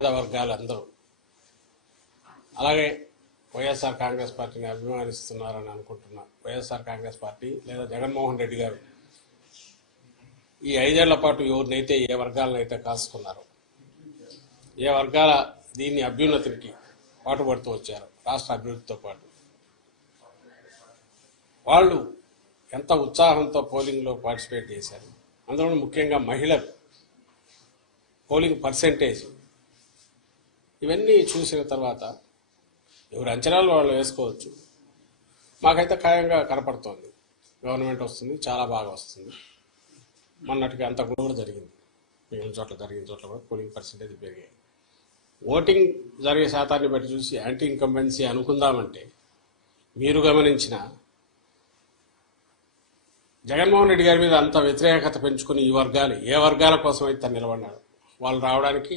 వర్గాలందరూ అలాగే వైఎస్ఆర్ కాంగ్రెస్ పార్టీని అభిమానిస్తున్నారని అనుకుంటున్నా. వైఎస్ఆర్ కాంగ్రెస్ పార్టీ లేదా జగన్మోహన్ రెడ్డి గారు ఈ 5 ఏళ్ల పాటు ఎవరినైతే ఏ వర్గాలనైతే కాసుకున్నారో, ఏ వర్గాల దీన్ని అభ్యున్నతికి పాటుపడుతూ వచ్చారో, రాష్ట్ర అభివృద్ధితో పాటు వాళ్ళు ఎంత ఉత్సాహంతో పోలింగ్లో పార్టిసిపేట్ చేశారు. అందులో ముఖ్యంగా మహిళలు పోలింగ్ పర్సెంటేజ్ ఇవన్నీ చూసిన తర్వాత ఎవరి అంచనాలు వాళ్ళు వేసుకోవచ్చు. మాకైతే ఖాయంగా కనపడుతోంది గవర్నమెంట్ వస్తుంది, చాలా బాగా వస్తుంది. మొన్నటికి అంత కూడా జరిగింది, మిగిలిన చోట్ల జరిగిన చోట్ల కూడా పోలింగ్ పర్సెంటేజ్ పెరిగాయి. ఓటింగ్ జరిగే శాతాన్ని బట్టి చూసి యాంటీ ఇన్కంబెన్సీ అనుకుందామంటే మీరు గమనించిన జగన్మోహన్ రెడ్డి గారి మీద అంత వ్యతిరేకత పెంచుకుని ఈ వర్గాలు ఏ వర్గాల కోసం అయితే నిలబడ్డాడు వాళ్ళు రావడానికి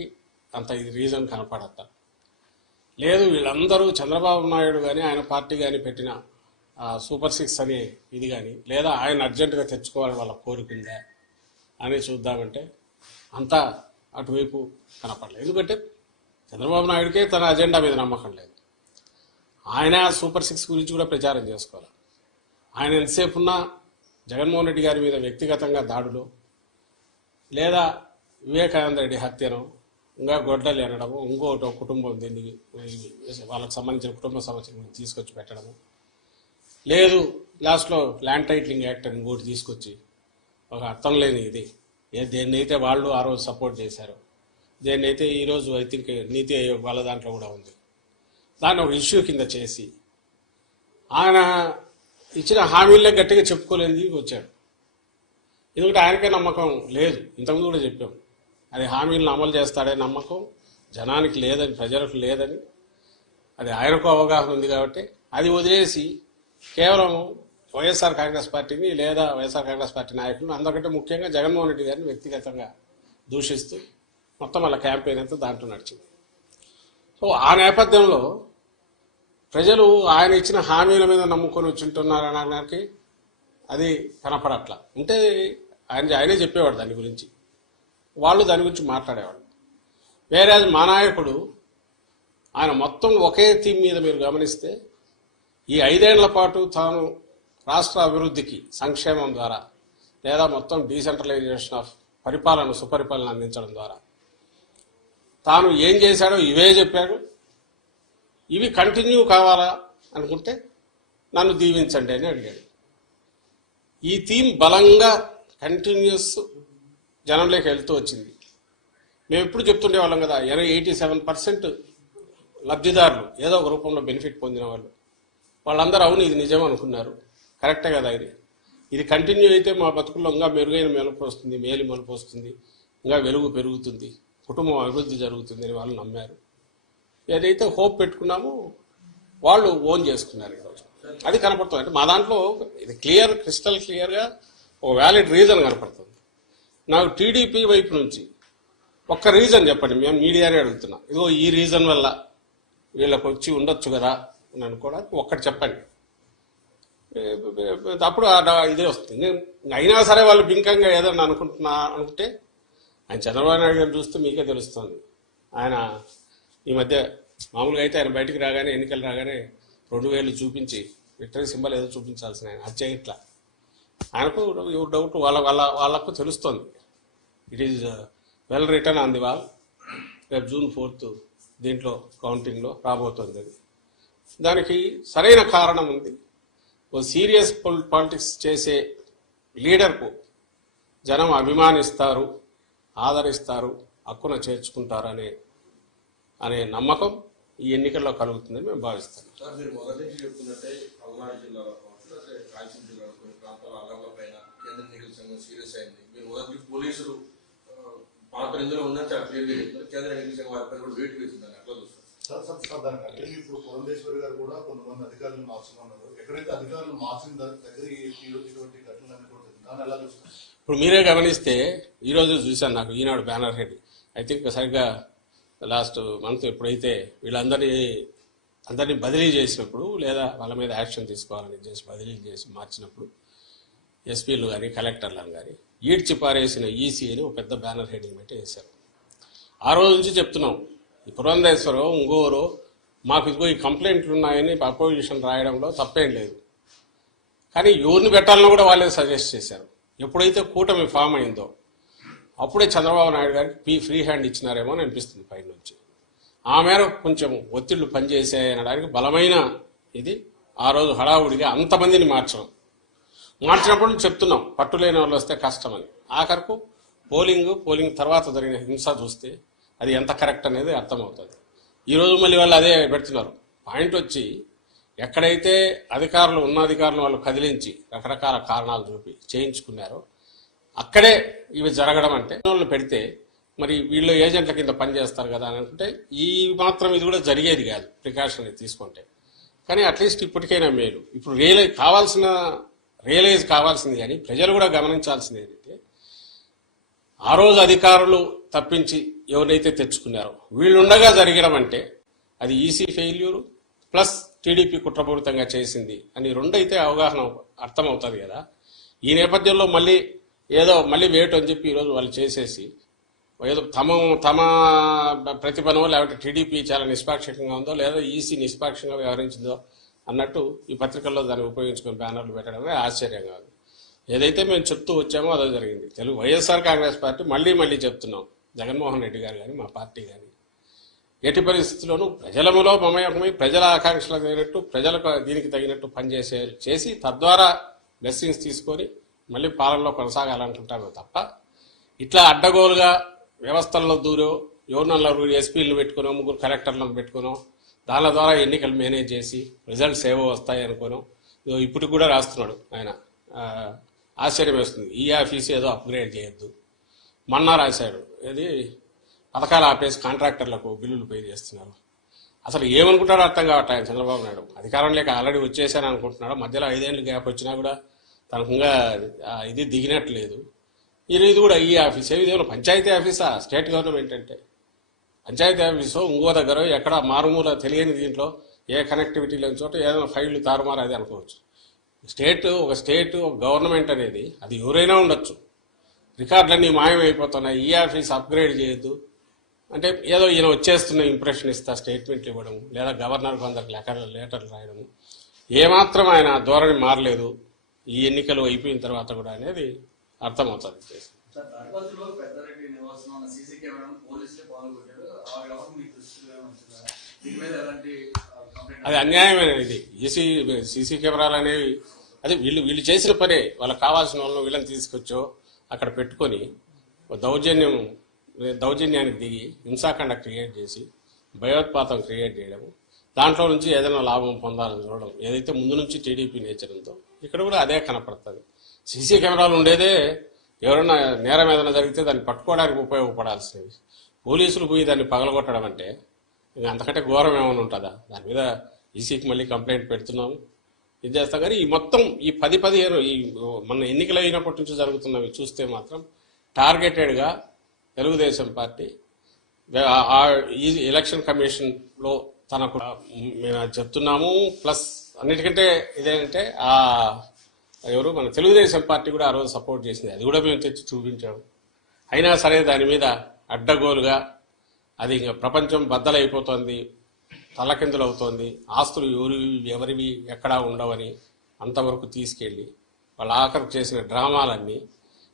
అంత ఇది రీజన్ కనపడతా లేదు. వీళ్ళందరూ చంద్రబాబు నాయుడు కానీ ఆయన పార్టీ కానీ పెట్టిన సూపర్ 6 అనే ఇది కానీ లేదా ఆయన అర్జెంటుగా తెచ్చుకోవాలని వాళ్ళ కోరికుందా అని చూద్దామంటే అంతా అటువైపు కనపడలేదు. ఎందుకంటే చంద్రబాబు నాయుడికే తన అజెండా మీద నమ్మకం లేదు. ఆయన సూపర్ 6 గురించి కూడా ప్రచారం చేసుకోవాలి. ఆయన ఎంతసేపు ఉన్నా జగన్మోహన్ రెడ్డి గారి మీద వ్యక్తిగతంగా దాడులు లేదా వివేకానంద రెడ్డి హత్యను ఇంకా గొడ్డలు ఎనడము, ఇంకోటి కుటుంబం దీన్ని వాళ్ళకి సంబంధించిన కుటుంబ సమస్యలు తీసుకొచ్చి పెట్టడము, లేదు లాస్ట్లో ల్యాండ్ టైటిలింగ్ యాక్ట్ అని ఇంకోటి తీసుకొచ్చి ఒక అర్థం లేని ఇది దేన్నైతే వాళ్ళు ఆ రోజు సపోర్ట్ చేశారు, దేన్నైతే ఈరోజు ఐ థింక్ నీతి ఆయోగ్ వాళ్ళ దాంట్లో కూడా ఉంది, దాన్ని ఒక ఇష్యూ కింద చేసి ఆయన ఇచ్చిన హామీలే గట్టిగా చెప్పుకోలేని వచ్చాడు. ఎందుకంటే ఆయనకే నమ్మకం లేదు. ఇంతకుముందు కూడా చెప్పాం, అది హామీలను అమలు చేస్తాడే నమ్మకం జనానికి లేదని, ప్రజలకు లేదని. అది ఆయనకు అవగాహన ఉంది కాబట్టి అది వదిలేసి కేవలం వైఎస్ఆర్ కాంగ్రెస్ పార్టీని లేదా వైఎస్ఆర్ కాంగ్రెస్ పార్టీ నాయకులను, అందరికంటే ముఖ్యంగా జగన్మోహన్ రెడ్డి గారిని వ్యక్తిగతంగా దూషిస్తూ మొత్తం వాళ్ళ క్యాంపెయిన్ అంతా దాంట్లో నడిచింది. సో ఆ నేపథ్యంలో ప్రజలు ఆయన ఇచ్చిన హామీల మీద నమ్ముకొని వచ్చింటున్నారనడానికి అది కనపడట్లా. ఉంటే ఆయనే చెప్పేవాడు దాని గురించి, వాళ్ళు దాని గురించి మాట్లాడేవాడు. వేరే మా నాయకుడు ఆయన మొత్తం ఒకే థీమ్ మీద మీరు గమనిస్తే ఈ 5 ఏళ్ల పాటు తాను రాష్ట్ర అభివృద్ధికి సంక్షేమం ద్వారా లేదా మొత్తం డీసెంట్రలైజేషన్ ఆఫ్ పరిపాలన సుపరిపాలన అందించడం ద్వారా తాను ఏం చేశాడో ఇవే చెప్పాడు. ఇవి కంటిన్యూ కావాలా అనుకుంటే నన్ను దీవించండి అని అడిగాడు. ఈ థీమ్ బలంగా కంటిన్యూస్ జనంలోకి వెళ్తూ వచ్చింది. మేము ఎప్పుడు చెప్తుండేవాళ్ళం కదా, 87% లబ్ధిదారులు ఏదో ఒక రూపంలో బెనిఫిట్ పొందిన వాళ్ళందరూ అవును ఇది నిజం అనుకున్నారు. కరెక్టే కదా, ఇది కంటిన్యూ అయితే మా బతుకుల్లో ఇంకా మెరుగైన మెలుపు వస్తుంది, మేలు మలుపు వస్తుంది, ఇంకా వెలుగు పెరుగుతుంది, కుటుంబం అభివృద్ధి జరుగుతుంది అని వాళ్ళు నమ్మారు. ఏదైతే హోప్ పెట్టుకున్నామో వాళ్ళు ఓన్ చేసుకున్నారు. ఈరోజు అది కనపడుతుంది. అంటే మా దాంట్లో ఇది క్రిస్టల్ క్లియర్గా ఒక వ్యాలిడ్ రీజన్ కనపడుతుంది. నాకు టీడీపీ వైపు నుంచి ఒక్క రీజన్ చెప్పండి, మేము మీడియానే అడుగుతున్నాం, ఇదిగో ఈ రీజన్ వల్ల వీళ్ళకి వచ్చి ఉండొచ్చు కదా అని అనుకోవడానికి ఒక్కటి చెప్పండి. అప్పుడు ఇదే వస్తుంది. అయినా సరే వాళ్ళు బింకంగా ఏదన్నా అనుకుంటే ఆయన చంద్రబాబు నాయుడు గారిని చూస్తే మీకే తెలుస్తుంది. ఆయన ఈ మధ్య మామూలుగా అయితే ఆయన బయటికి రాగానే ఎన్నికలు రాగానే 2000 చూపించి విక్టరీ సింబల్ ఏదో చూపించాల్సిన ఆయన హత్య ఇట్లా ఆయనకు డౌట్ వాళ్ళకు తెలుస్తుంది. It is well return on the wall. రేపు June 4th దీంట్లో కౌంటింగ్లో రాబోతుంది. అది దానికి సరైన కారణం ఉంది. ఓ సీరియస్ పాలిటిక్స్ చేసే లీడర్కు జనం అభిమానిస్తారు, ఆదరిస్తారు, హక్కున చేర్చుకుంటారనే నమ్మకం ఈ ఎన్నికల్లో కలుగుతుందని మేము భావిస్తాం. మీరు మొదటి నుంచి చెప్తున్నట్టే పల్నాడు జిల్లాలో రాయలసీమ జిల్లాలో కొన్ని ప్రాంతాల అల్లర్ల పైన కేంద్ర ఎన్నికల సంఘం సీరియస్ అయింది. మీరు మొదటి పోలీసులు పాత్ర ఇందులో ఉందని చాలా క్లియర్గా చెప్తున్నారు. కేంద్ర ఎన్నికల సంఘం వారిపైన కూడా వెయిట్ వేసిందని అట్లా చూస్తారు. దానికంటే ఇప్పుడు పురంధేశ్వరి గారు కూడా కొంతమంది అధికారులు మార్చుకున్నారు. ఎక్కడైతే అధికారులు మార్చిన దగ్గర ఇటువంటి ఘటనలు కూడా దాన్ని ఎలా చూస్తారు? ఇప్పుడు మీరే గమనిస్తే ఈరోజు చూశాను, నాకు ఈనాడు బ్యానర్ హెడ్ ఐ థింక్ సరిగ్గా లాస్ట్ మంత్ ఎప్పుడైతే అందరినీ బదిలీ చేసినప్పుడు లేదా వాళ్ళ మీద యాక్షన్ తీసుకోవాలని చేసి బదిలీ చేసి మార్చినప్పుడు ఎస్పీలు కానీ కలెక్టర్లను కానీ ఈడ్చి పారేసిన ఈసీ అని ఒక పెద్ద బ్యానర్ హెడ్డింగ్ పెట్టి వేశారు. ఆ రోజు నుంచి చెప్తున్నాం, ఈ పురంధేశ్వరం ఇంకోరు మాకు ఇదిగో ఈ కంప్లైంట్లు ఉన్నాయని అపోజిషన్ రాయడంలో తప్పేం లేదు. కానీ ఎవరిని పెట్టాలని కూడా వాళ్ళే సజెస్ట్ చేశారు. ఎప్పుడైతే కూటమి ఫామ్ అయిందో అప్పుడే చంద్రబాబు నాయుడు గారికి ఫ్రీ హ్యాండ్ ఇచ్చినారేమో అని అనిపిస్తుంది పై నుంచి. ఆ మేర కొంచెం ఒత్తిళ్లు పనిచేసాయనడానికి బలమైన ఇది ఆ రోజు హడావుడిగా అంతమందిని మార్చినప్పుడు చెప్తున్నాం పట్టులేని వాళ్ళు వస్తే కష్టమని. ఆఖరకు పోలింగ్ తర్వాత జరిగిన హింస చూస్తే అది ఎంత కరెక్ట్ అనేది అర్థమవుతుంది. ఈరోజు మళ్ళీ వాళ్ళు అదే పెడుతున్నారు. పాయింట్ వచ్చి ఎక్కడైతే అధికారులు వాళ్ళు కదిలించి రకరకాల కారణాలు చూపి చేయించుకున్నారో అక్కడే ఇవి జరగడం అంటే వాళ్ళు పెడితే మరి వీళ్ళు ఏజెంట్ల కింద పనిచేస్తారు కదా అని అనుకుంటే ఈ మాత్రం ఇది కూడా జరిగేది కాదు ప్రికాషన్ తీసుకుంటే. కానీ అట్లీస్ట్ ఇప్పటికైనా మేలు. ఇప్పుడు రియలైజ్ కావాల్సింది కానీ ప్రజలు కూడా గమనించాల్సింది ఏంటంటే ఆ రోజు అధికారులు తప్పించి ఎవరైతే తెచ్చుకున్నారో వీళ్ళుండగా జరగడం అంటే అది ఈసీ ఫెయిల్యూరు ప్లస్ టీడీపీ కుట్రపూరితంగా చేసింది అని రెండైతే అవగాహన అర్థమవుతుంది కదా. ఈ నేపథ్యంలో మళ్ళీ వేటు అని చెప్పి ఈరోజు వాళ్ళు చేసేసి ఏదో తమ ప్రతిభనో లేకపోతే టీడీపీ చాలా నిష్పాక్షికంగా ఉందో లేదా ఈసీ నిష్పాక్షంగా వ్యవహరించిందో అన్నట్టు ఈ పత్రికల్లో దాన్ని ఉపయోగించుకుని బ్యానర్లు పెట్టడమే ఆశ్చర్యంగా ఉంది. ఏదైతే మేము చెప్తూ వచ్చామో అదే జరిగింది. వైఎస్ఆర్ కాంగ్రెస్ పార్టీ మళ్ళీ చెప్తున్నాం, జగన్మోహన్ రెడ్డి గారు కానీ మా పార్టీ కానీ ఎట్టి పరిస్థితుల్లోనూ ప్రజలములో మమయమై ప్రజల ఆకాంక్షలకు తగినట్టు ప్రజలకు దీనికి తగినట్టు చేసి తద్వారా బ్లెస్సింగ్స్ తీసుకొని మళ్ళీ పాలనలో కొనసాగాలనుకుంటామే తప్ప ఇట్లా అడ్డగోలుగా వ్యవస్థల్లో దూరో ఎవరినో ఎస్పీలను పెట్టుకునో 3 కలెక్టర్లను పెట్టుకునో దాని ద్వారా ఎన్నికలు మేనేజ్ చేసి రిజల్ట్స్ ఏవో వస్తాయి అనుకోను ఇప్పటికి కూడా రాస్తున్నాడు ఆయన. ఆశ్చర్యం వేస్తుంది. ఈ ఆఫీస్ ఏదో అప్గ్రేడ్ చేయొద్దు మొన్న రాశాడు. ఇది పథకాలు ఆపేసి కాంట్రాక్టర్లకు బిల్లులు పే చేస్తున్నారు. అసలు ఏమనుకుంటాడో అర్థం కావట్లేదు ఆయన చంద్రబాబు నాయుడు. అధికారం లేక ఆల్రెడీ వచ్చేసాను అనుకుంటున్నాడు. మధ్యలో 5 ఏళ్ళు గ్యాప్ వచ్చినా కూడా తనకుంగా ఇది దిగినట్లేదు. ఇది కూడా ఈ ఆఫీస్ ఏదో పంచాయతీ ఆఫీసా స్టేట్ గవర్నమెంట్ అంటే? పంచాయతీ ఆఫీసు ఇంకో దగ్గర ఎక్కడ మారుమూల తెలియని దీంట్లో ఏ కనెక్టివిటీ లేని చోట ఏదైనా ఫైళ్లు తారుమారు అది అనుకోవచ్చు. ఒక గవర్నమెంట్ అనేది అది ఎవరైనా ఉండొచ్చు. రికార్డులన్నీ మాయమైపోతున్నాయి. ఈ ఆఫీస్ అప్గ్రేడ్ చేయొద్దు అంటే ఏదో ఈయన వచ్చేస్తున్న ఇంప్రెషన్ ఇస్తా స్టేట్మెంట్లు ఇవ్వడం లేదా గవర్నర్ కొందరికి లెటర్లు రాయడము. ఏమాత్రం ఆయన ధోరణి మారలేదు ఈ ఎన్నికలు అయిపోయిన తర్వాత కూడా అనేది అర్థమవుతుంది. అది అన్యాయమైన ఇది. సీసీ కెమెరాలు అనేవి అది వీళ్ళు చేసిన పనే. వాళ్ళకి కావాల్సిన వాళ్ళని వీళ్ళని తీసుకొచ్చో అక్కడ పెట్టుకొని దౌర్జన్యానికి దిగి హింసాకాండ క్రియేట్ చేసి భయోత్పాతం క్రియేట్ చేయడము, దాంట్లో నుంచి ఏదైనా లాభం పొందాలని చూడడం ఏదైతే ముందు నుంచి టీడీపీ నేచర్ ఉందో ఇక్కడ కూడా అదే కనపడుతుంది. సీసీ కెమెరాలు ఉండేదే ఎవరైనా నేరం ఏదైనా జరిగితే దాన్ని పట్టుకోవడానికి ఉపయోగపడాల్సినవి. పోలీసులు పోయి దాన్ని పగలగొట్టడం అంటే ఇంకా అంతకంటే ఘోరం ఏమైనా ఉంటుందా? దాని మీద ఈసీకి మళ్ళీ కంప్లైంట్ పెడుతున్నాము, ఇది చేస్తాం. కానీ ఈ మొత్తం ఈ 10-15 ఈ మన ఎన్నికలు అయినప్పటి నుంచి జరుగుతున్నవి చూస్తే మాత్రం టార్గెటెడ్గా తెలుగుదేశం పార్టీ ఈ ఎలక్షన్ కమిషన్లో తనకు మేము చెప్తున్నాము. ప్లస్ అన్నిటికంటే ఇదేంటంటే ఎవరు మన తెలుగుదేశం పార్టీ కూడా ఆ రోజు సపోర్ట్ చేసింది. అది కూడా మేము తెచ్చి చూపించాము. అయినా సరే దాని మీద అడ్డగోలుగా అది ఇంకా ప్రపంచం బద్దలైపోతుంది, తలకిందులు అవుతోంది, ఆస్తులు ఎవరివి ఎక్కడా ఉండవని అంతవరకు తీసుకెళ్ళి వాళ్ళ ఆఖరికి చేసిన డ్రామాలన్నీ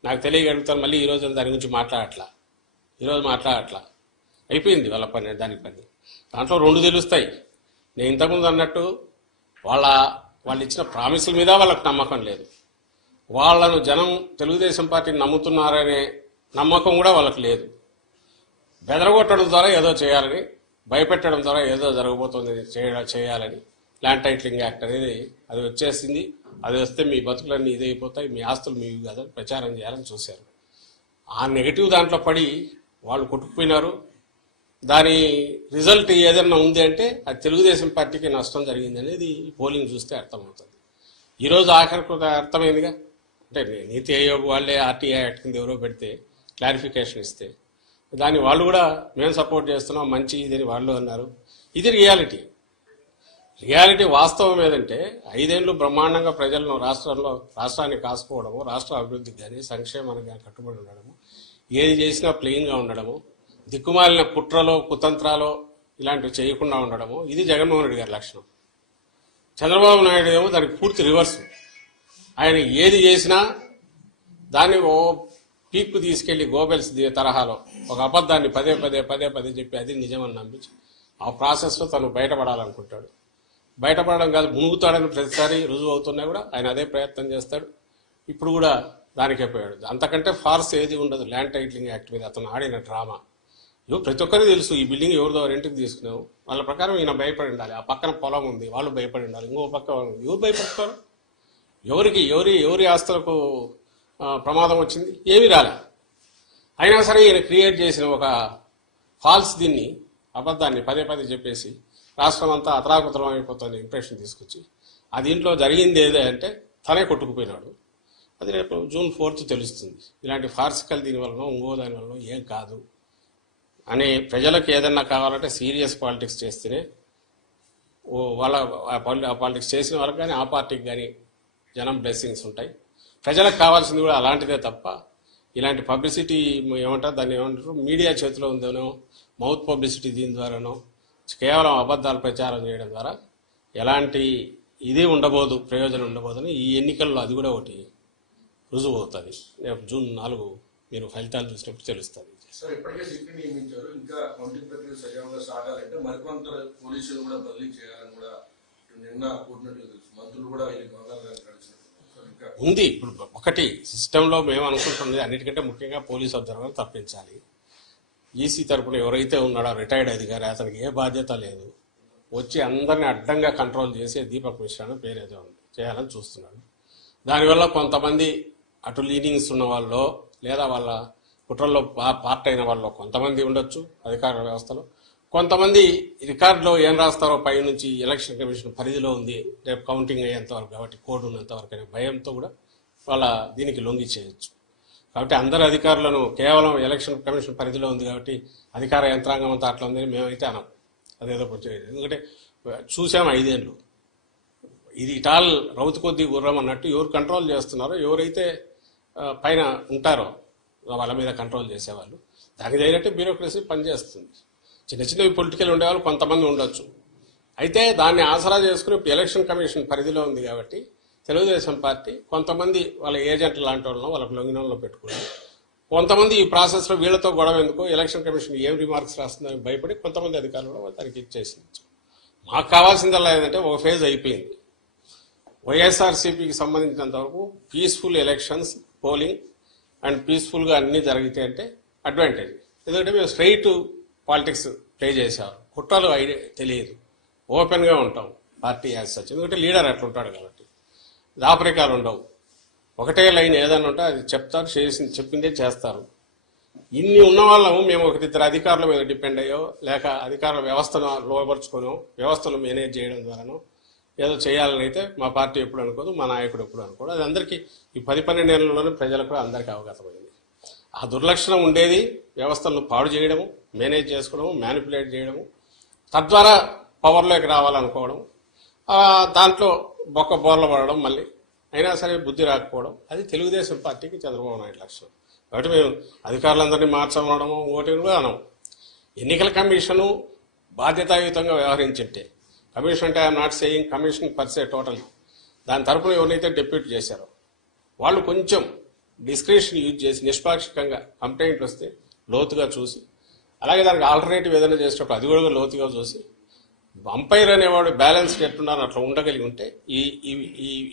నాకు తెలియగలుగుతాను. మళ్ళీ ఈరోజు దాని గురించి మాట్లాడట్లా. అయిపోయింది వాళ్ళ పని. దాని పని దాంట్లో 2 తెలుస్తాయి. నేను ఇంతకుముందు అన్నట్టు వాళ్ళు ఇచ్చిన ప్రామిసుల మీద వాళ్ళకు నమ్మకం లేదు. వాళ్ళను జనం తెలుగుదేశం పార్టీని నమ్ముతున్నారనే నమ్మకం కూడా వాళ్ళకి లేదు. బెదరగొట్టడం ద్వారా ఏదో చేయాలని, భయపెట్టడం ద్వారా ఏదో జరగబోతుంది చేయాలని ల్యాండ్ టైటిలింగ్ యాక్ట్ అనేది అది వచ్చేసింది. అది వస్తే మీ బతుకులన్నీ ఇదైపోతాయి, మీ ఆస్తులు మీవి కాదని ప్రచారం చేయాలని చూశారు. ఆ నెగిటివ్ దాంట్లో పడి వాళ్ళు కొట్టుకుపోయినారు. దాని రిజల్ట్ ఏదన్నా ఉంది అంటే అది తెలుగుదేశం పార్టీకి నష్టం జరిగింది అనేది పోలింగ్ చూస్తే అర్థమవుతుంది. ఈరోజు ఆఖరికి అర్థమైందిగా. అంటే నీతి ఆయోగ్ వాళ్ళే ఆర్టీఐ యాక్ట్ కింద ఎవరో పెడితే క్లారిఫికేషన్ ఇస్తే దాన్ని వాళ్ళు కూడా మేము సపోర్ట్ చేస్తున్నాం మంచి ఇదని వాళ్ళు అన్నారు. ఇది రియాలిటీ వాస్తవం ఏదంటే 5 ఏళ్ళు బ్రహ్మాండంగా ప్రజలను రాష్ట్రాన్ని కాసుకోవడము, రాష్ట్ర అభివృద్ధికి కానీ సంక్షేమానికి కానీ కట్టుబడి ఉండడము, ఏది చేసినా ప్లెయిన్గా ఉండడము, దిక్కుమాలిన కుట్రలో కుతంత్రాలో ఇలాంటివి చేయకుండా ఉండడము ఇది జగన్మోహన్ రెడ్డి గారి లక్షణం. చంద్రబాబు నాయుడు ఏమో దానికి పూర్తి రివర్స్. ఆయన ఏది చేసినా దాన్ని ఓ పీక్కు తీసుకెళ్లి గోబెల్స్ తరహాలో ఒక అబద్ధాన్ని పదే పదే చెప్పి అది నిజమని నమ్మించి ఆ ప్రాసెస్లో తను బయటపడాలనుకుంటాడు. బయటపడడం కాదు, మునుగుతాడని ప్రతిసారి రుజువు అవుతున్నా కూడా ఆయన అదే ప్రయత్నం చేస్తాడు. ఇప్పుడు కూడా దానికే పోయాడు. అంతకంటే ఫార్స్ ఏది ఉండదు ల్యాండ్ టైటిలింగ్ యాక్ట్ మీద అతను ఆడిన డ్రామా. ప్రతి ఒక్కరికి తెలుసు ఈ బిల్డింగ్ ఎవరిదో రెంట్కి తీసుకున్నావు, వాళ్ళ ప్రకారం ఈయన భయపడి ఉండాలి. ఆ పక్కన పొలం ఉంది, వాళ్ళు భయపడి ఉండాలి. ఇంకో పక్క ఎవరు భయపడతారు? ఎవరి ఆస్తులకు ప్రమాదం వచ్చింది? ఏమీ రాలే. అయినా సరే ఈయన క్రియేట్ చేసిన ఒక ఫాల్స్ దీన్ని అబద్ధాన్ని పదే చెప్పేసి రాష్ట్రం అంతా అతలాకుతలం అయిపోతుంది ఇంప్రెషన్ తీసుకొచ్చి ఆ దీంట్లో జరిగింది ఏదే అంటే తనే కొట్టుకుపోయినాడు. అది రేపు June 4th తెలుస్తుంది. ఇలాంటి ఫార్సికల్ దీనివల్ల ఇంకో దానివల్ల ఏం కాదు అని ప్రజలకు ఏదన్నా కావాలంటే సీరియస్ పాలిటిక్స్ చేస్తేనే వాళ్ళ పాలిటిక్స్ చేసిన వాళ్ళకి కానీ ఆ పార్టీకి కానీ జనం బ్లెస్సింగ్స్ ఉంటాయి. ప్రజలకు కావాల్సింది కూడా అలాంటిదే తప్ప ఇలాంటి పబ్లిసిటీ ఏమంటారు దాన్ని ఏమంటారు మీడియా చేతిలో ఉందనో మౌత్ పబ్లిసిటీ దీని ద్వారానో కేవలం అబద్ధాలు ప్రచారం చేయడం ద్వారా ఎలాంటి ఇది ఉండబోదు, ప్రయోజనం ఉండబోదని ఈ ఎన్నికల్లో అది కూడా ఒకటి రుజువు అవుతుంది. రేపు June 4 మీరు ఫలితాలు చూసినప్పుడు తెలుస్తుంది. సార్ ఇప్పటికే సిట్ని నియమించారు, ఇంకా కౌంటింగ్ ప్రక్రియ సజీవంగా సాగాలంటే మరికొంత పోలీసులు కూడా బదిలీ చేయాలని కూడా నిన్న కూడినట్లు తెలుసు. మంత్రులు కూడా ఇది గవర్నర్ గారు కలిసినట్టు ఉంది. ఇప్పుడు ఒకటి సిస్టంలో మేము అనుకుంటున్నది అన్నిటికంటే ముఖ్యంగా పోలీస్ అబ్జర్వర్ తప్పించాలి. ఈసీ తరపున ఎవరైతే ఉన్నాడో రిటైర్డ్ అధికారి అతనికి ఏ బాధ్యత లేదు, వచ్చి అందరినీ అడ్డంగా కంట్రోల్ చేసి దీపక్ మిశ్రా అని పేరు ఏదో ఉంది చేయాలని చూస్తున్నాడు. దానివల్ల కొంతమంది అటు లీనింగ్స్ ఉన్న వాళ్ళు లేదా వాళ్ళ కుట్రల్లో పార్ట్ అయిన వాళ్ళు కొంతమంది ఉండొచ్చు అధికార వ్యవస్థలో, కొంతమంది రికార్డులో ఏం రాస్తారో పై నుంచి ఎలక్షన్ కమిషన్ పరిధిలో ఉంది రేపు కౌంటింగ్ అయ్యేంతవరకు కాబట్టి కోడ్ ఉన్నంతవరకు అనే భయంతో కూడా వాళ్ళ దీనికి లొంగి చేయొచ్చు. కాబట్టి అందరు అధికారులను కేవలం ఎలక్షన్ కమిషన్ పరిధిలో ఉంది కాబట్టి అధికార యంత్రాంగం అంతా అట్లా ఉందని మేమైతే అనం. అదేదో కొంచెం ఎందుకంటే చూసాము 5 ఏళ్ళు ఇది ఇటాల్ రౌతు కొద్దీ గుర్రం అన్నట్టు ఎవరు కంట్రోల్ చేస్తున్నారో ఎవరైతే పైన ఉంటారో వాళ్ళ మీద కంట్రోల్ చేసేవాళ్ళు దానికి తగినట్టు బ్యూరోక్రసీ పనిచేస్తుంది. చిన్నవి పొలిటికల్ ఉండేవాళ్ళు కొంతమంది ఉండొచ్చు. అయితే దాన్ని ఆసరా చేసుకుని ఎలక్షన్ కమిషన్ పరిధిలో ఉంది కాబట్టి తెలుగుదేశం పార్టీ కొంతమంది వాళ్ళ ఏజెంట్ లాంటి వాళ్ళను వాళ్ళకి లొంగిన వాళ్ళలో పెట్టుకుని కొంతమంది ఈ ప్రాసెస్లో వీళ్ళతో గొడవ ఎందుకు ఎలక్షన్ కమిషన్ ఏం రిమార్క్స్ రాస్తుందని భయపడి కొంతమంది అధికారులు దానికి ఇచ్చేసింది. మాకు కావాల్సిందల్లా ఏంటంటే ఒక ఫేజ్ అయిపోయింది. వైఎస్ఆర్సీపీకి సంబంధించినంత వరకు పీస్ఫుల్ ఎలక్షన్స్ పోలింగ్ అండ్ పీస్ఫుల్గా అన్నీ జరిగితే అంటే అడ్వాంటేజ్. ఎందుకంటే మేము స్ట్రైట్ పాలిటిక్స్ ప్లే చేసేవారు, కుట్రలు తెలియదు, ఓపెన్గా ఉంటాం పార్టీ యాజ్ సచ్. ఎందుకంటే లీడర్ అట్లా ఉంటాడు కాబట్టి దాపరికాలు ఉండవు. ఒకటే లైన్ ఏదన్నా ఉంటే అది చెప్తారు, చెప్పిందే చేస్తారు. ఇన్ని ఉన్న వాళ్ళము మేము ఒకరిద్దరు అధికారుల మీద డిపెండ్ అయ్యో లేక అధికారుల వ్యవస్థను లోపరుచుకోనో వ్యవస్థను మేనేజ్ చేయడం ద్వారానో ఏదో చేయాలని అయితే మా పార్టీ ఎప్పుడు అనుకోదు, మా నాయకుడు ఎప్పుడు అనుకోడు. అది అందరికీ ఈ 10-12 ఏళ్లలోనే ప్రజలకు అందరికీ అవగతమైంది. ఆ దుర్లక్షణం ఉండేది వ్యవస్థలను పాడు చేయడము, మేనేజ్ చేసుకోవడము, మ్యానిపులేట్ చేయడము, తద్వారా పవర్లోకి రావాలనుకోవడం, దాంట్లో బోర్ల పడడం, మళ్ళీ అయినా సరే బుద్ధి రాకపోవడం. అది తెలుగుదేశం పార్టీకి చంద్రబాబు నాయుడు లక్షణం. కాబట్టి మేము అధికారులందరినీ మార్చమనడము ఓటింగ్ కూడా అనం. ఎన్నికల కమిషను బాధ్యతాయుతంగా వ్యవహరించింటే, కమిషన్ అంటే I'm not saying commission per se total, దాని తరపున ఎవరైతే డెప్యూట్ చేశారో వాళ్ళు కొంచెం డిస్క్రిప్షన్ యూజ్ చేసి నిష్పాక్షికంగా కంప్లైంట్లు వస్తే లోతుగా చూసి, అలాగే దానికి ఆల్టర్నేటివ్ ఏదైనా చేసేటప్పుడు అది కూడా లోతుగా చూసి, అంపైర్ అనేవాడు బ్యాలెన్స్ ఎట్టున్నారు అట్లా ఉండగలిగి ఉంటే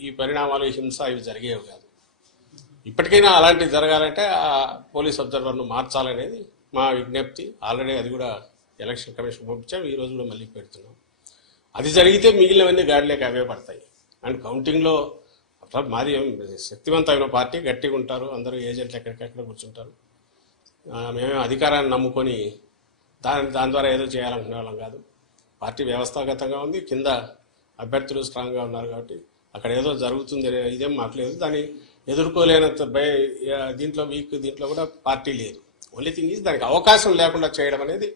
ఈ పరిణామాలు హింస ఇవి జరిగేవి కాదు. ఇప్పటికైనా అలాంటివి జరగాలంటే ఆ పోలీస్ అబ్జర్వర్ను మార్చాలనేది మా విజ్ఞప్తి. ఆల్రెడీ అది కూడా ఎలక్షన్ కమిషన్ పంపించాం, ఈ రోజు కూడా మళ్ళీ పెడుతున్నాం. అది జరిగితే మిగిలినవన్నీ గాడిలోకి అవే పడతాయి. అండ్ కౌంటింగ్లో అట్లా మాది శక్తివంతమైన పార్టీ, గట్టిగా ఉంటారు, అందరూ ఏజెంట్లు ఎక్కడికెక్కడ కూర్చుంటారు. మేమే అధికారాన్ని నమ్ముకొని దాని ద్వారా ఏదో చేయాలనుకునే వాళ్ళం కాదు. పార్టీ వ్యవస్థాగతంగా ఉంది, కింద అభ్యర్థులు స్ట్రాంగ్గా ఉన్నారు కాబట్టి అక్కడ ఏదో జరుగుతుంది ఇదేం మాట్లేదు. దాన్ని ఎదుర్కోలేనంత దీంట్లో దీంట్లో కూడా పార్టీ లేదు. ఓన్లీ థింగ్ ఈజ్ దానికి అవకాశం లేకుండా చేయడం అనేది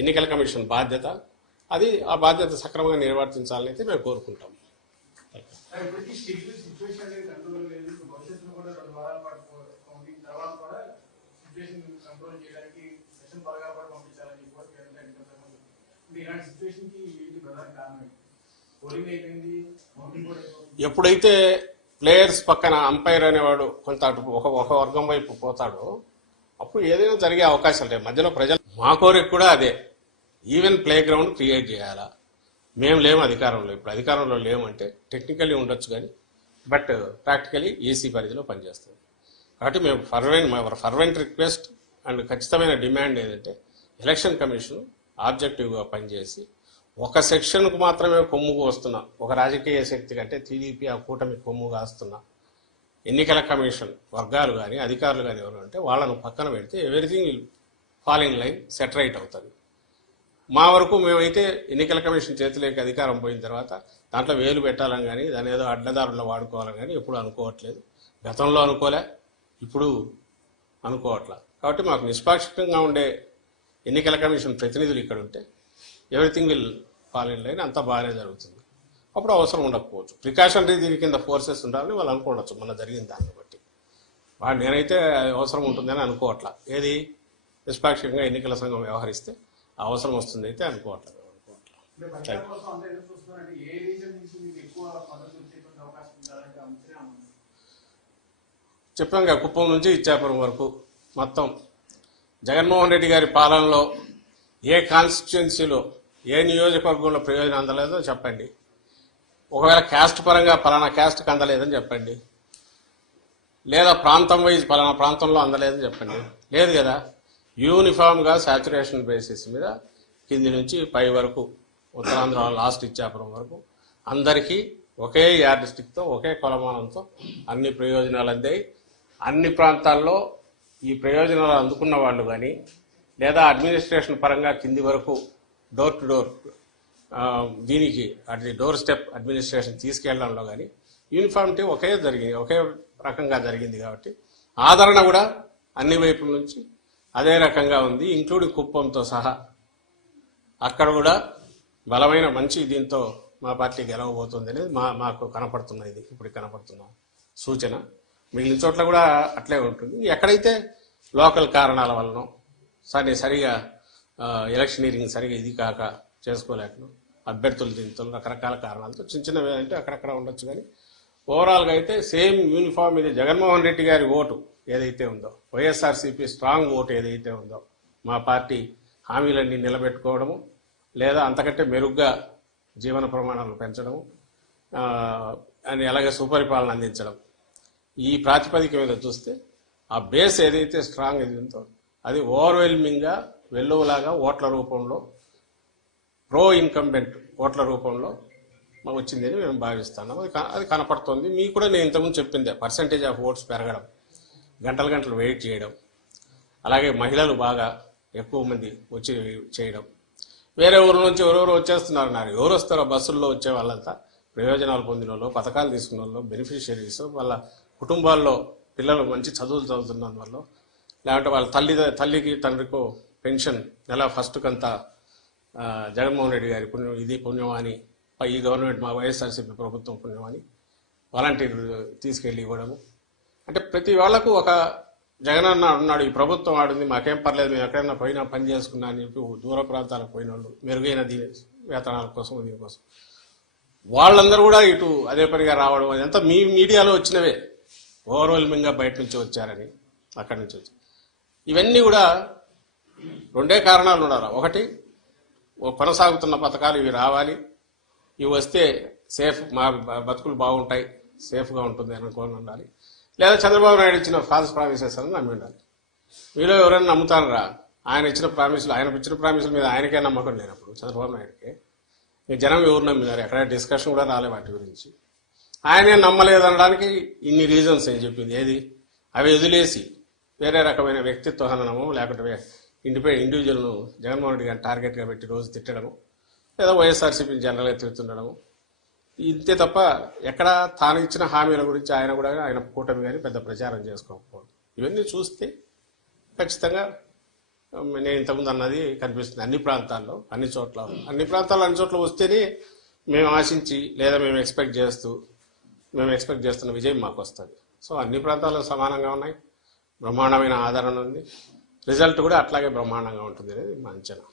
ఎన్నికల కమిషన్ బాధ్యత. అది ఆ బాధ్యత సక్రమంగా నిర్వర్తించాలని అయితే మేము కోరుకుంటాం. కంట్రోల్ చేయడానికి ఇలాంటి సిచ్యువేషన్ కి ఏంటి ప్రధాన కారణం? పోలింగ్ అయిపోయింది, కౌంటింగ్ కూడా అయిపోతుంది. ఎప్పుడైతే ప్లేయర్స్ పక్కన అంపైర్ అనేవాడు కొంత ఒక వర్గం వైపు పోతాడో అప్పుడు ఏదైనా జరిగే అవకాశాలు ఉంటాయి. మధ్యలో ప్రజలు మా కోరిక కూడా అదే, ఈవెన్ ప్లే గ్రౌండ్ క్రియేట్ చేయాలా. మేము లేము అధికారంలో, ఇప్పుడు అధికారంలో లేమంటే టెక్నికల్లీ ఉండొచ్చు కానీ బట్ ప్రాక్టికలీ ఏసీ పరిధిలో పనిచేస్తుంది. కాబట్టి మేము ఫర్వెంట్ రిక్వెస్ట్ అండ్ ఖచ్చితమైన డిమాండ్ ఏంటంటే ఎలక్షన్ కమిషన్ ఆబ్జెక్టివ్గా పనిచేసి ఒక సెక్షన్కు మాత్రమే కొమ్ము కోస్తున్నా, ఒక రాజకీయ శక్తి కంటే టీడీపీ ఆ కూటమి కొమ్ము కాస్తున్నా ఎన్నికల కమిషన్ వర్గాలు కానీ అధికారులు కానీ ఎవరు అంటే వాళ్ళను పక్కన పెడితే everything will fall in line, set right అవుతుంది. మా వరకు మేమైతే ఎన్నికల కమిషన్ చేతిలోకి అధికారం పోయిన తర్వాత దాంట్లో వేలు పెట్టాలని కానీ దాని ఏదో అడ్డదారుల్లో వాడుకోవాలని కానీ ఎప్పుడు అనుకోవట్లేదు. గతంలో అనుకోలే, ఇప్పుడు అనుకోవట్లా. కాబట్టి మాకు నిష్పాక్షికంగా ఉండే ఎన్నికల కమిషన్ ప్రతినిధులు ఇక్కడ ఉంటే everything will fall in line, అంతా బాగానే జరుగుతుంది. అప్పుడు అవసరం ఉండకపోవచ్చు, ప్రికాషనరీ దీని కింద ఫోర్సెస్ ఉండాలని వాళ్ళు అనుకోవచ్చు. మన జరిగిన దాన్ని బట్టి నేనైతే అవసరం ఉంటుందని అనుకోవట్లా. ఏది నిష్పాక్షికంగా ఎన్నికల సంఘం వ్యవహరిస్తే అవసరం వస్తుంది అయితే అనుకోవట్లేదు. అంటే ప్రచారం కోసం అంతా ఎదురు చూస్తున్నారంటే ఏ రీజన్ నుంచి మీకు ఎక్కువ మద్దతు వచ్చేటువంటి అవకాశం ఉండాలంటే ఆ ముఖ్యంగా చెప్పాం కదా, కుప్పం నుంచి ఇచ్చాపురం వరకు మొత్తం జగన్మోహన్ రెడ్డి గారి పాలనలో ఏ కాన్స్టిట్యుయెన్సీలో ఏ నియోజకవర్గంలో ప్రయోజనం అందలేదో చెప్పండి. ఒకవేళ క్యాస్ట్ పరంగా పలానా క్యాస్ట్కి అందలేదని చెప్పండి, లేదా ప్రాంతం వైజ్ పలానా ప్రాంతంలో అందలేదని చెప్పండి. లేదు కదా, యూనిఫామ్గా సాచురేషన్ బేసిస్ మీద కింది నుంచి పై వరకు ఉత్తరాంధ్ర లాస్ట్ ఇచ్చాపురం వరకు అందరికీ ఒకే యార్డ్ స్టిక్తో ఒకే కొలమానంతో అన్ని ప్రయోజనాలు అందాయి. అన్ని ప్రాంతాల్లో ఈ ప్రయోజనాలు అందుకున్న వాళ్ళు కానీ లేదా అడ్మినిస్ట్రేషన్ పరంగా కింది వరకు డోర్ టు డోర్ దీనికి అది డోర్ స్టెప్ అడ్మినిస్ట్రేషన్ తీసుకెళ్లడంలో కానీ యూనిఫామిటీ ఒకే రకంగా జరిగింది. కాబట్టి ఆదరణ కూడా అన్ని వైపుల నుంచి అదే రకంగా ఉంది, ఇంక్లూడింగ్ కుప్పంతో సహా. అక్కడ కూడా బలమైన మంచి దీంతో మా పార్టీ గెలవబోతుంది అనేది మాకు కనపడుతున్నది, ఇప్పుడు కనపడుతున్న సూచన. మిగిలిన చోట్ల కూడా అట్లే ఉంటుంది. ఎక్కడైతే లోకల్ కారణాల వలన సరిగా ఎలక్షనీరింగ్ సరిగా ఇది కాక చేసుకోలేకను అభ్యర్థులు దీంతో రకరకాల కారణాలతో చిన్నవి అంటే అక్కడక్కడ ఉండొచ్చు. కానీ ఓవరాల్గా అయితే సేమ్ యూనిఫామ్ ఇది జగన్మోహన్ రెడ్డి గారి ఓటు ఏదైతే ఉందో, వైఎస్ఆర్సీపీ స్ట్రాంగ్ ఓటు ఏదైతే ఉందో, మా పార్టీ హామీలన్నీ నిలబెట్టుకోవడము లేదా అంతకంటే మెరుగ్గా జీవన ప్రమాణాలు పెంచడము అని అలాగే సుపరిపాలన అందించడం, ఈ ప్రాతిపదిక మీద చూస్తే ఆ బేస్ ఏదైతే స్ట్రాంగ్ ఇది ఉందో అది ఓవర్వెల్మింగ్గా వెల్లువలాగా ఓట్ల రూపంలో ప్రో ఇన్కంబెంట్ ఓట్ల రూపంలో వచ్చిందని మేము భావిస్తున్నాం. అది కనపడుతుంది. మీకు కూడా నేను ఇంతకుముందు చెప్పిందే, పర్సంటేజ్ ఆఫ్ ఓట్స్ పెరగడం, గంటలు వెయిట్ చేయడం, అలాగే మహిళలు బాగా ఎక్కువ మంది వచ్చి చేయడం. వేరే ఊరు నుంచి ఎవరెవరు వచ్చేస్తున్నారు, ఎవరు వస్తారో బస్సుల్లో వచ్చే వాళ్ళంతా ప్రయోజనాలు పొందిన వాళ్ళు, పథకాలు తీసుకున్న వాళ్ళు, బెనిఫిషియరీస్, వాళ్ళ కుటుంబాల్లో పిల్లలు మంచి చదువులు చదువుతున్నందు వల్ల, లేదంటే వాళ్ళ తల్లికి తండ్రికో పెన్షన్ నెల ఫస్ట్ కంతా జగన్మోహన్ రెడ్డి గారి పుణ్యం, ఇది పుణ్యమాని ఈ గవర్నమెంట్ మా వైఎస్ఆర్సీపీ ప్రభుత్వం పుణ్యమాని వాలంటీర్ తీసుకెళ్ళి ఇవ్వడము. అంటే ప్రతి వాళ్లకు ఒక జగనన్న ఉన్నాడు, ఈ ప్రభుత్వం ఆడుంది, మాకేం పర్లేదు, మేము ఎక్కడైనా పోయినా పని చేసుకున్నా అని చెప్పి దూర ప్రాంతాలకు పోయిన వాళ్ళు మెరుగైన వేతనాల కోసం దీనికోసం వాళ్ళందరూ కూడా ఇటు అదే పనిగా రావడం, అదంతా మీ మీడియాలో వచ్చినవే, ఓవర్వెల్మింగ్గా బయట నుంచి వచ్చారని అక్కడి నుంచి వచ్చి. ఇవన్నీ కూడా రెండే కారణాలు ఉండాలి. ఒకటి, కొనసాగుతున్న పథకాలు ఇవి రావాలి, ఇవి వస్తే సేఫ్, మా బతుకులు బాగుంటాయి, సేఫ్గా ఉంటుంది అనుకోని ఉండాలి. లేదా చంద్రబాబు నాయుడు ఇచ్చిన ఫాల్స్ ప్రామిసెస్ అని నమ్మి ఉండాలి. మీలో ఎవరైనా నమ్ముతారా? ఆయన ఇచ్చిన ప్రామిసుల మీద ఆయనకే నమ్మకం లేనప్పుడు చంద్రబాబు నాయుడుకే జనం ఎవరు నమ్మినారు? ఎక్కడ డిస్కషన్ కూడా రాలే వాటి గురించి. ఆయనే నమ్మలేదనడానికి ఇన్ని రీజన్స్ ఏం చెప్పింది. ఏది అవి వదిలేసి వేరే రకమైన వ్యక్తిత్వ హననము, లేకుంటే ఇండివిజువల్ను జగన్మోహన్ రెడ్డి గారిని టార్గెట్గా పెట్టి రోజు తిట్టడము, లేదా వైఎస్ఆర్సీపీని జనరల్గా తిడుతుండడము, ఇంతే తప్ప ఎక్కడ తాను ఇచ్చిన హామీల గురించి ఆయన కూడా ఆయన కూటమి కానీ పెద్ద ప్రచారం చేసుకోకపోవడం. ఇవన్నీ చూస్తే ఖచ్చితంగా నేను ఇంతకుముందు అన్నది కనిపిస్తుంది. అన్ని ప్రాంతాల్లో అన్ని చోట్ల వస్తేనే మేము ఆశించి లేదా మేము ఎక్స్పెక్ట్ చేస్తున్న విజయం మాకు వస్తుంది. సో అన్ని ప్రాంతాల్లో సమానంగా ఉన్నాయి, బ్రహ్మాండమైన ఆదరణ ఉంది, రిజల్ట్ కూడా అట్లాగే బ్రహ్మాండంగా ఉంటుంది అనేది మా అంచనా.